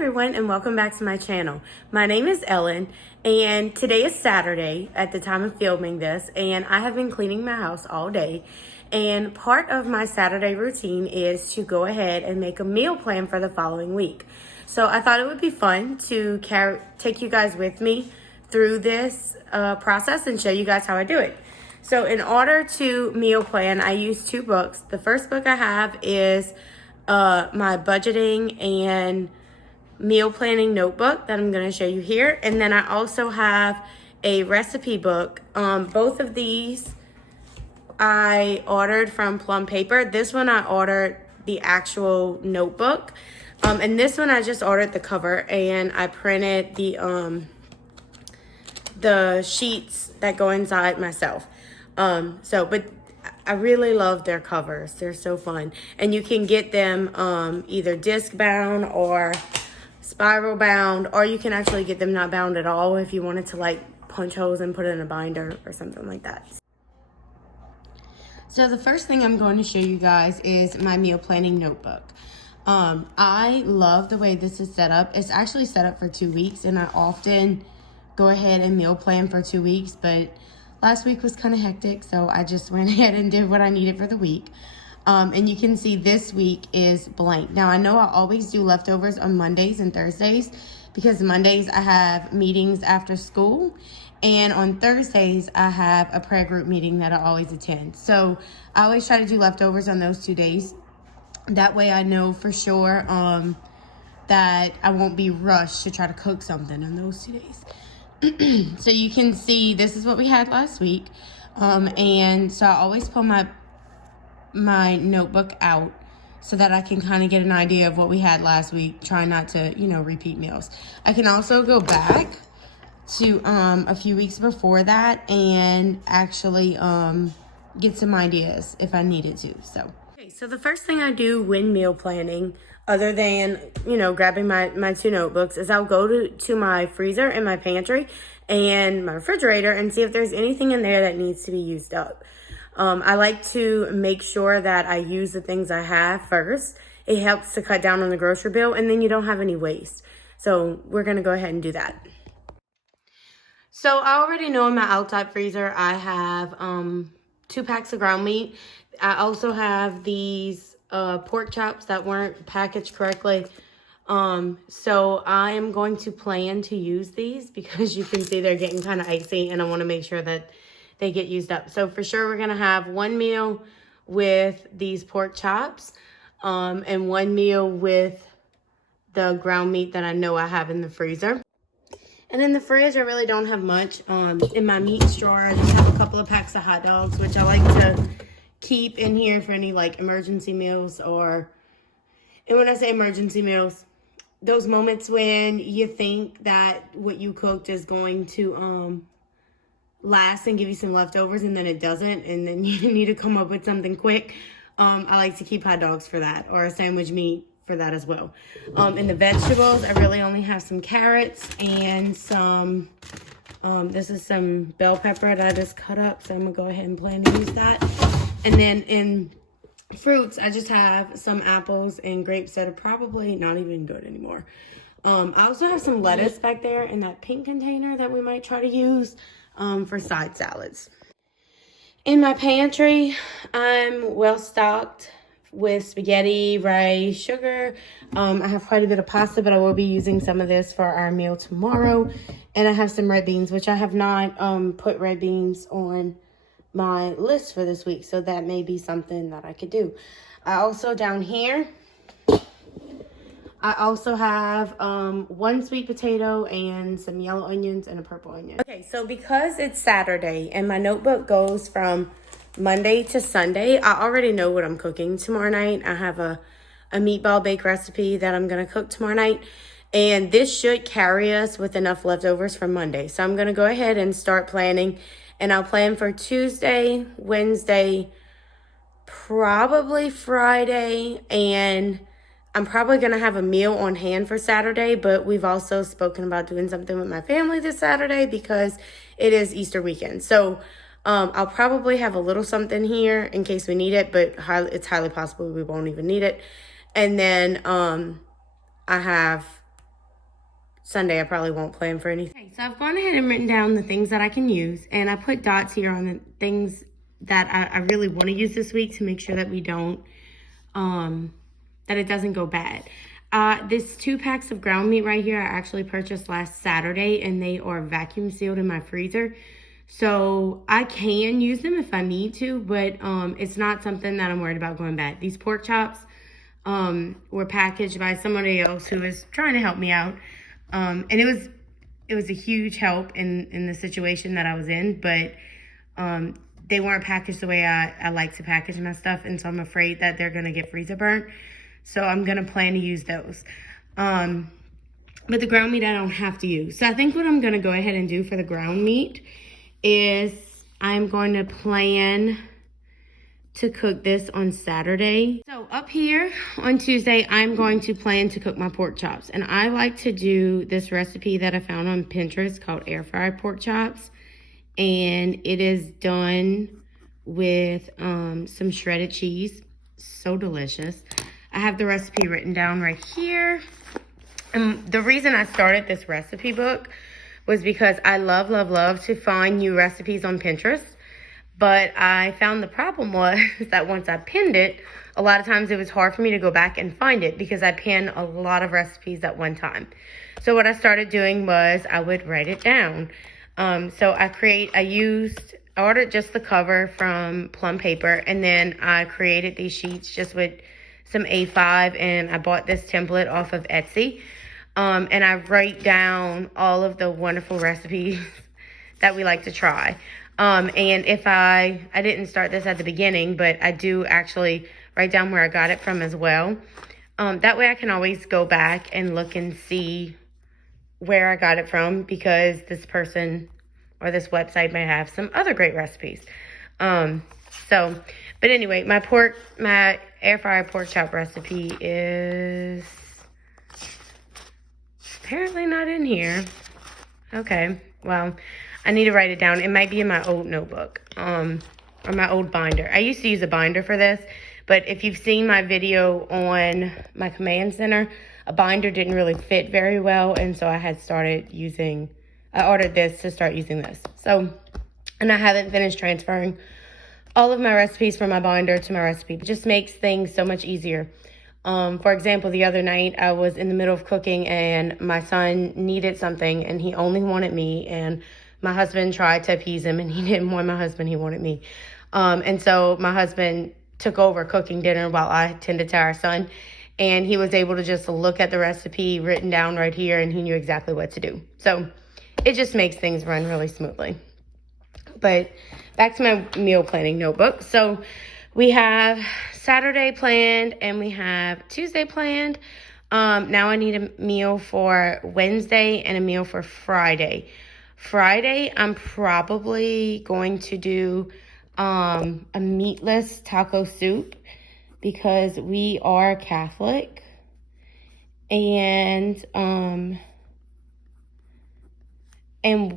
everyone, and welcome back to my channel. My name is Ellen, and today is Saturday at the time of filming this, and I have been cleaning my house all day. And part of my Saturday routine is to go ahead and make a meal plan for the following week. So I thought it would be fun to take you guys with me through this process and show you guys how I do it. So in order to meal plan, I use two books. The first book I have is my budgeting and meal planning notebook that I'm going to show you here. And then I also have a recipe book. Both of these I ordered from Plum Paper. This one I ordered the actual notebook. And this one I just ordered the cover, and I printed the sheets that go inside myself. But I really love their covers. They're so fun. And you can get them either disc bound or spiral bound, or you can actually get them not bound at all if you wanted to like punch holes and put it in a binder or something like that. So the first thing I'm going to show you guys is my meal planning notebook. I love the way this is set up. It's actually set up for 2 weeks, and I often go ahead and meal plan for 2 weeks, but last week was kind of hectic, so I just went ahead and did what I needed for the week. And you can see this week is blank. Now, I know I always do leftovers on Mondays and Thursdays because Mondays I have meetings after school, and on Thursdays I have a prayer group meeting that I always attend. So I always try to do leftovers on those 2 days. That way I know for sure that I won't be rushed to try to cook something on those 2 days. So you can see this is what we had last week. And so I always pull my notebook out so that I can kind of get an idea of what we had last week, try not to, repeat meals. I can also go back to a few weeks before that and actually get some ideas if I needed to. So the first thing I do when meal planning, other than, grabbing my two notebooks, is I'll go to my freezer and my pantry and my refrigerator and see if there's anything in there that needs to be used up. I like to make sure that I use the things I have first. It helps to cut down on the grocery bill, and then you don't have any waste. So we're going to go ahead and do that. So I already know in my outside freezer I have 2 packs of ground meat. I also have these pork chops that weren't packaged correctly. So I am going to plan to use these because you can see they're getting kind of icy, and I want to make sure that they get used up. So for sure we're going to have one meal with these pork chops and one meal with the ground meat that I know I have in the freezer. And in the fridge, I really don't have much. In my meat drawer, I just have a couple of packs of hot dogs, which I like to keep in here for any like emergency meals. And when I say emergency meals, those moments when you think that what you cooked is going to last and give you some leftovers, and then it doesn't, and then you need to come up with something quick. I like to keep hot dogs for that, or a sandwich meat for that as well. In the vegetables, I really only have some carrots and some this is some bell pepper that I just cut up, so I'm gonna go ahead and plan to use that. And then in fruits, I just have some apples and grapes that are probably not even good anymore. I also have some lettuce back there in that pink container that we might try to use for side salads. In my pantry, I'm well stocked with spaghetti, rice, sugar. I have quite a bit of pasta, but I will be using some of this for our meal tomorrow. And I have some red beans, which I have not put red beans on my list for this week, so that may be something that I could do. I also down here, I also have one sweet potato and some yellow onions and a purple onion. Okay, so because it's Saturday and my notebook goes from Monday to Sunday, I already know what I'm cooking tomorrow night. I have a meatball bake recipe that I'm going to cook tomorrow night. And this should carry us with enough leftovers from Monday. So I'm going to go ahead and start planning. And I'll plan for Tuesday, Wednesday, probably Friday, and I'm probably going to have a meal on hand for Saturday, but we've also spoken about doing something with my family this Saturday because it is Easter weekend. So I'll probably have a little something here in case we need it, but it's highly possible we won't even need it. And then I have Sunday I probably won't plan for anything. Okay, so I've gone ahead and written down the things that I can use, and I put dots here on the things that I really want to use this week to make sure that we don't, that it doesn't go bad. This 2 packs of ground meat right here I actually purchased last Saturday, and they are vacuum sealed in my freezer. So I can use them if I need to, but it's not something that I'm worried about going bad. These pork chops were packaged by somebody else who was trying to help me out. And it was a huge help in the situation that I was in, but they weren't packaged the way I like to package my stuff, and so I'm afraid that they're gonna get freezer burnt. So I'm gonna plan to use those. But the ground meat I don't have to use. So I think what I'm gonna go ahead and do for the ground meat is I'm going to plan to cook this on Saturday. So up here on Tuesday, I'm going to plan to cook my pork chops. And I like to do this recipe that I found on Pinterest called air fried pork chops. And it is done with some shredded cheese. So delicious. I have the recipe written down right here. And the reason I started this recipe book was because I love to find new recipes on Pinterest. But I found the problem was that once I pinned it, a lot of times it was hard for me to go back and find it because I pin a lot of recipes at one time. So what I started doing was I would write it down. So I ordered just the cover from Plum Paper, and then I created these sheets just with some A5, and I bought this template off of Etsy. And I write down all of the wonderful recipes that we like to try. And if I didn't start this at the beginning, but I do actually write down where I got it from as well. That way I can always go back and look and see where I got it from, because this person or this website may have some other great recipes. But anyway, my air fryer pork chop recipe is apparently not in here. Okay, well, I need to write it down. It might be in my old notebook, or my old binder. I used to use a binder for this, but if you've seen my video on my command center, a binder didn't really fit very well, and so I ordered this to start using this. So, and I haven't finished transferring all of my recipes from my binder to my recipe. It just makes things so much easier. For example, the other night I was in the middle of cooking and my son needed something and he only wanted me, and my husband tried to appease him and he didn't want my husband, he wanted me. And so my husband took over cooking dinner while I tended to our son, and he was able to just look at the recipe written down right here and he knew exactly what to do. So it just makes things run really smoothly. But back to my meal planning notebook. So we have Saturday planned and we have Tuesday planned. Now I need a meal for Wednesday and a meal for Friday. Friday, I'm probably going to do a meatless taco soup because we are Catholic. And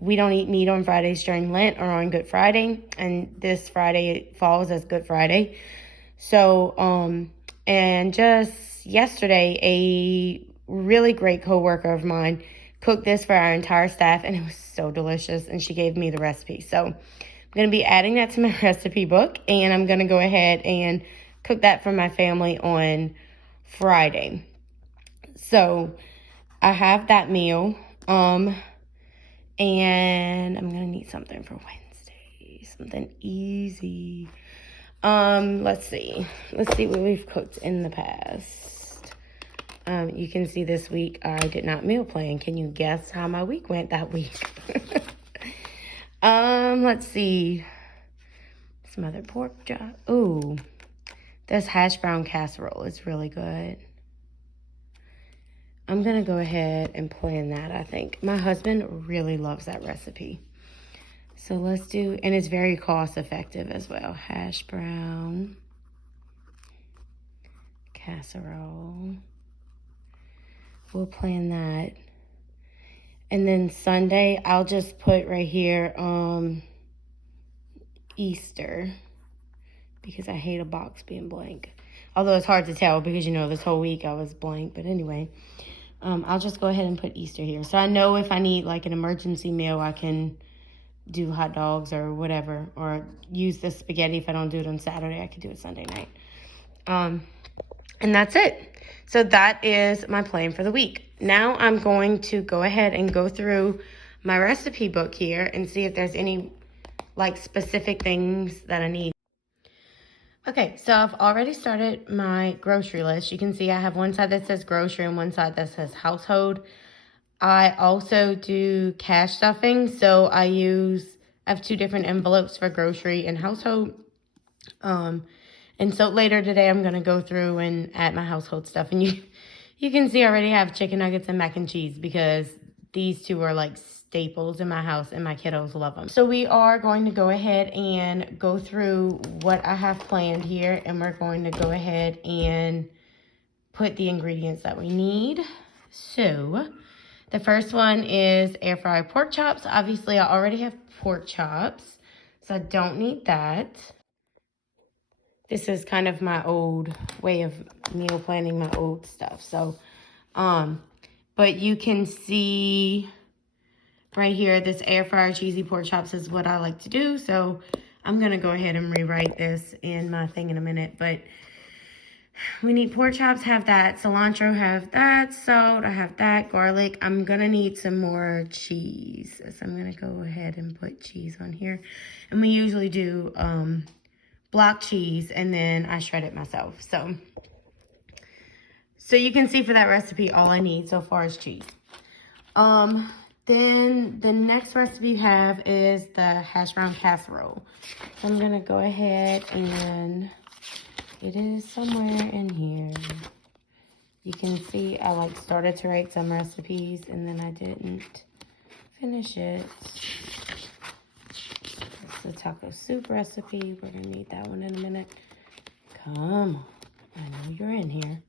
we don't eat meat on Fridays during Lent or on Good Friday. And this Friday falls as Good Friday. So, and just yesterday, a really great coworker of mine cooked this for our entire staff, and it was so delicious, and she gave me the recipe. So I'm going to be adding that to my recipe book, and I'm going to go ahead and cook that for my family on Friday. So I have that meal. And I'm gonna need something for Wednesday, something easy. Let's see what we've cooked in the past. You can see this week I did not meal plan. Can you guess how my week went that week? Let's see. Smothered pork chop. Ooh, this hash brown casserole is really good. I'm going to go ahead and plan that, I think. My husband really loves that recipe. So let's do, and it's very cost effective as well. Hash brown casserole. We'll plan that. And then Sunday, I'll just put right here Easter, because I hate a box being blank. Although it's hard to tell because, you know, this whole week I was blank. But anyway, I'll just go ahead and put Easter here. So I know if I need like an emergency meal, I can do hot dogs or whatever, or use the spaghetti. If I don't do it on Saturday, I could do it Sunday night. And that's it. So that is my plan for the week. Now I'm going to go ahead and go through my recipe book here and see if there's any like specific things that I need. Okay, so I've already started my grocery list. You can see I have one side that says grocery and one side that says household. I also do cash stuffing, so I have 2 different envelopes for grocery and household. And so later today I'm gonna go through and add my household stuff, and you can see I already have chicken nuggets and mac and cheese because these 2 are like staples in my house and my kiddos love them. So we are going to go ahead and go through what I have planned here, and we're going to go ahead and put the ingredients that we need. So the first one is air fry pork chops. Obviously I already have pork chops, so I don't need that. This is kind of my old way of meal planning, my old stuff. So, but you can see right here, this air fryer cheesy pork chops is what I like to do. So I'm going to go ahead and rewrite this in my thing in a minute. But we need pork chops, have that. Cilantro, have that. Salt, I have that. Garlic. I'm going to need some more cheese. So I'm going to go ahead and put cheese on here. And we usually do block cheese, and then I shred it myself. So you can see for that recipe, all I need so far is cheese. Then the next recipe we have is the hash brown casserole. So I'm gonna go ahead, and it is somewhere in here. You can see I like started to write some recipes and then I didn't finish it. It's the taco soup recipe. We're gonna need that one in a minute. Come on, I know you're in here.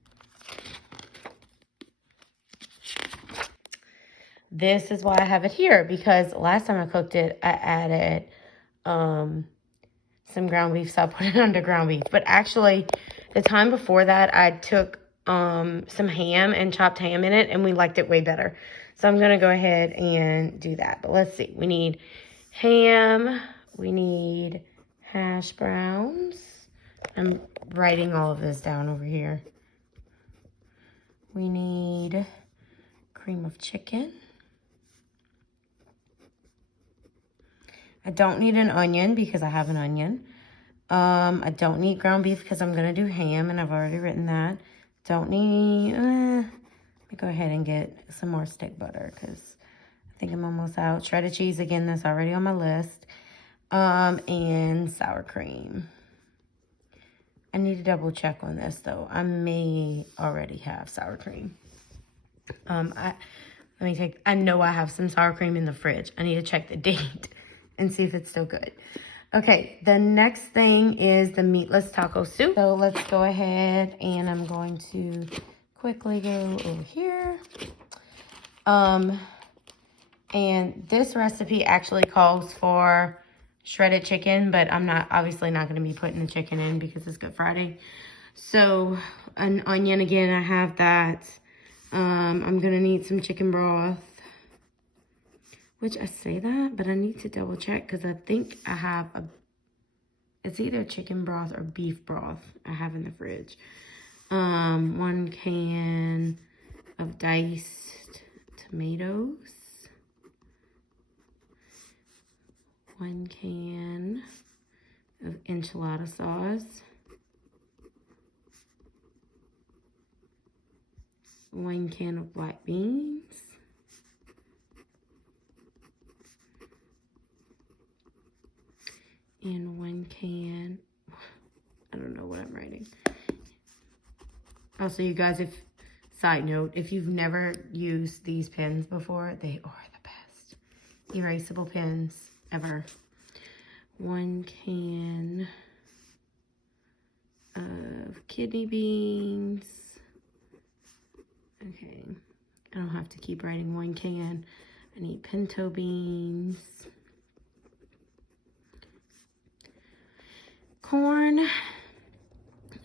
This is why I have it here, because last time I cooked it, I added some ground beef, so I put it under ground beef. But actually, the time before that, I took some ham and chopped ham in it, and we liked it way better. So I'm going to go ahead and do that. But let's see. We need ham. We need hash browns. I'm writing all of this down over here. We need cream of chicken. I don't need an onion because I have an onion. I don't need ground beef because I'm going to do ham, and I've already written that. Don't need, let me go ahead and get some more stick butter because I think I'm almost out. Shredded cheese, again, that's already on my list. And sour cream. I need to double check on this though. I may already have sour cream. I know I have some sour cream in the fridge. I need to check the date and see if it's still good. Okay, the next thing is the meatless taco soup. So let's go ahead, and I'm going to quickly go over here. And this recipe actually calls for shredded chicken, but I'm obviously not going to be putting the chicken in because it's Good Friday. So an onion, again, I have that. I'm going to need some chicken broth. Which I say that, but I need to double check because I think I have it's either chicken broth or beef broth I have in the fridge. 1 can of diced tomatoes. 1 can of enchilada sauce. 1 can of black beans. And 1 can, I don't know what I'm writing. Also, you guys, side note, if you've never used these pens before, they are the best erasable pens ever. 1 can of kidney beans. Okay, I don't have to keep writing 1 can. I need pinto beans. Corn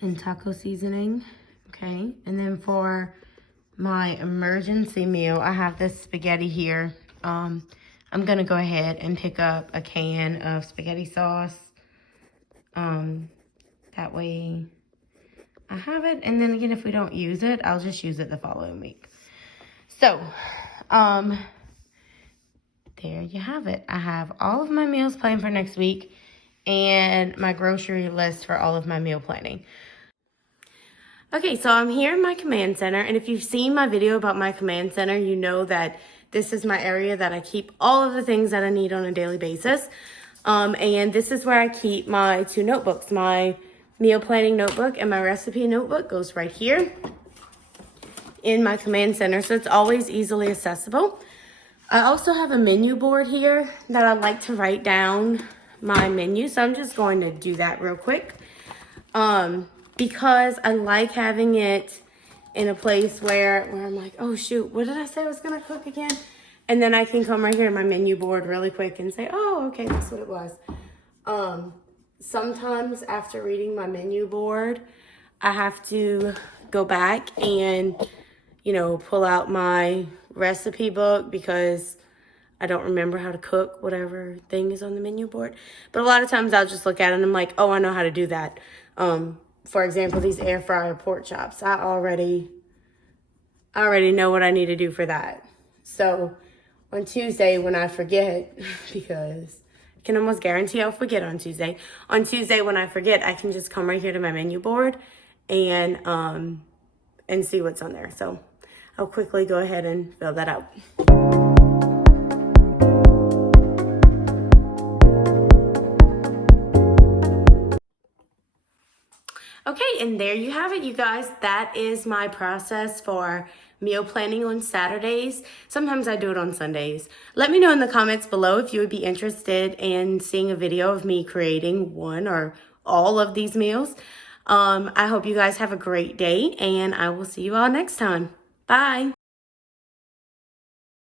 and taco seasoning, okay? And then for my emergency meal. I have this spaghetti here. I'm gonna go ahead and pick up a can of spaghetti sauce. That way I have it. And then again, if we don't use it, I'll just use it the following week. So, there you have it. I have all of my meals planned for next week and my grocery list for all of my meal planning. Okay, so I'm here in my command center, and if you've seen my video about my command center, you know that this is my area that I keep all of the things that I need on a daily basis. And this is where I keep my two notebooks. My meal planning notebook and my recipe notebook goes right here in my command center, so it's always easily accessible. I also have a menu board here that I like to write down my menu, so I'm just going to do that real quick. Because I like having it in a place where I'm like, oh shoot, what did I say I was gonna cook again? And then I can come right here to my menu board really quick and say, oh, okay, that's what it was. Sometimes after reading my menu board, I have to go back and, you know, pull out my recipe book because I don't remember how to cook whatever thing is on the menu board. But a lot of times I'll just look at it and I'm like, oh, I know how to do that. For example, these air fryer pork chops, I already know what I need to do for that. So on Tuesday when I forget, because I can almost guarantee I'll forget on Tuesday. On Tuesday when I forget, I can just come right here to my menu board and see what's on there. So I'll quickly go ahead and fill that out. Okay, and there you have it, you guys. That is my process for meal planning on Saturdays. Sometimes I do it on Sundays. Let me know in the comments below if you would be interested in seeing a video of me creating one or all of these meals. I hope you guys have a great day, and I will see you all next time. Bye.